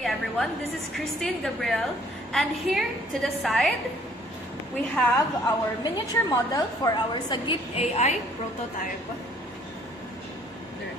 day everyone, this is Christine Gabriel, and here to the side we have our miniature model for our Sagit AI prototype. There.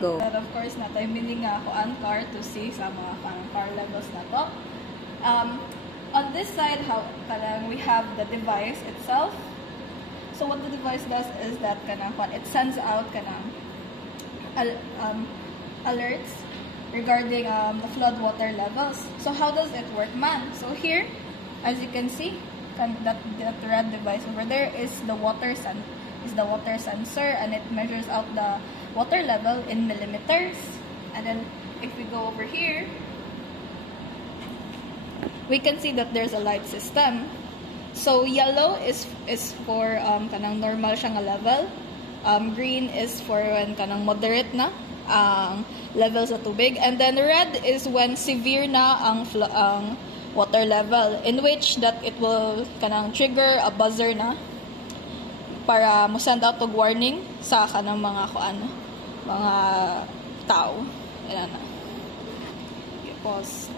Go. And of course, natay nga ako ang car to see sa mga car levels na to. On this side, we have the device itself. So what the device does is that it sends out alerts regarding the flood water levels. So how does it work, man? So here, as you can see, that red device over there is the water sensor, and it measures out the water level in millimeters. And then if we go over here, we can see that there's a light system. So yellow is for kanang normal siya nga level. Green is for when kanang moderate na ang level sa tubig, and then red is when severe na ang water level, in which that it will kanang trigger a buzzer na para mo send out og warning sa kanang mga mga tao. Ayan na. Okay, pause.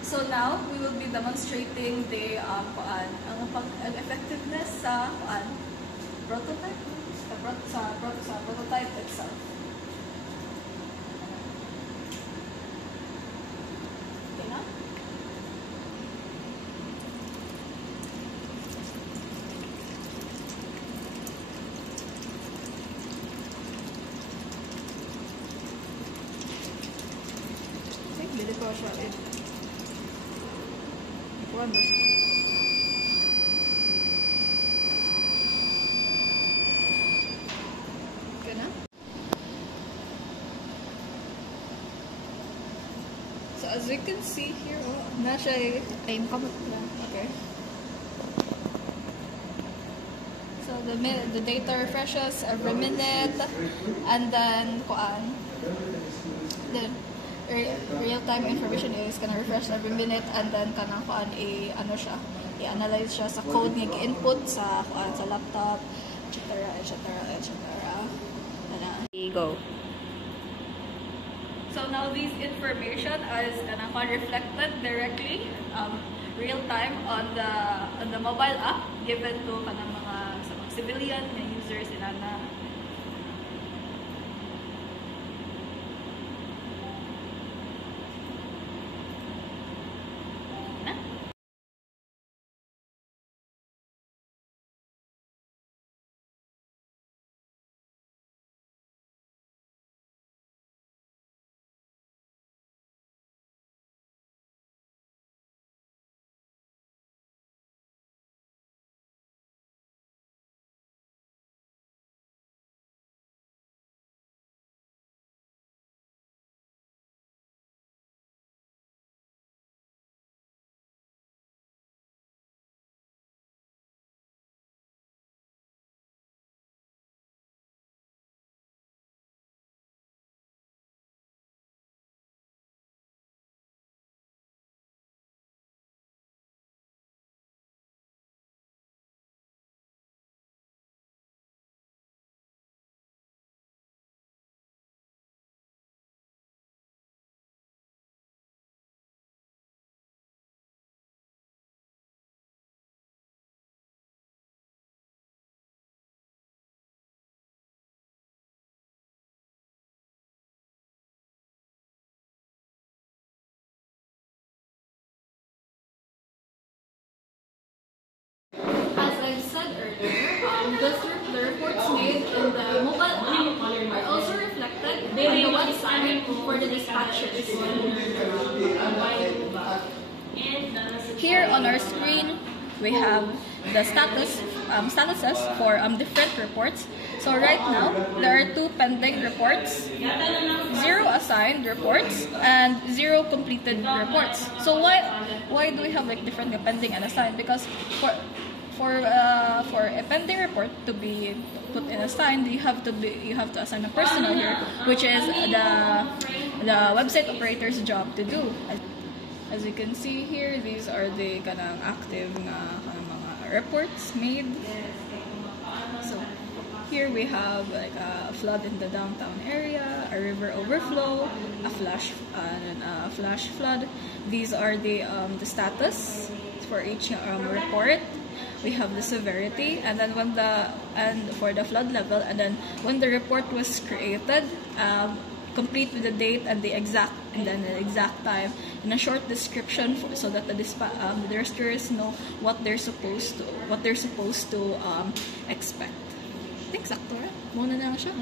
So now we will be demonstrating the effectiveness sa prototype sa prototype itself. Okay na? Bili ko siya eh. Wonderful. Okay na? So as you can see here, na siya aim ka lang. Okay. So the data refreshes every minute, and then real-time information is gonna refresh every minute, and then i-analyze siya sa code nga i-input sa laptop, etc. Go. So now this information is reflected directly real-time on the mobile app given to mga civilian na users na the reports made in the mobile app are also reflected on the website for the dispatchers. Here on our screen, we have the statuses for different reports. So right now, there are 2 pending reports, 0 assigned reports, and 0 completed reports. So why do we have like different pending and assigned? Because for a pending report to be put in assigned, you have to assign a personnel here, which is the website operator's job to do. As you can see here, these are the kanang active mga reports made. So here we have like a flood in the downtown area, a river overflow, a flash flood. These are the status for each report. We have the severity, and then for the flood level, and then when the report was created, complete with the date and the exact time, and a short description so that the rescuers know what they're supposed to expect. I think sakto ra. Muna na lang siya.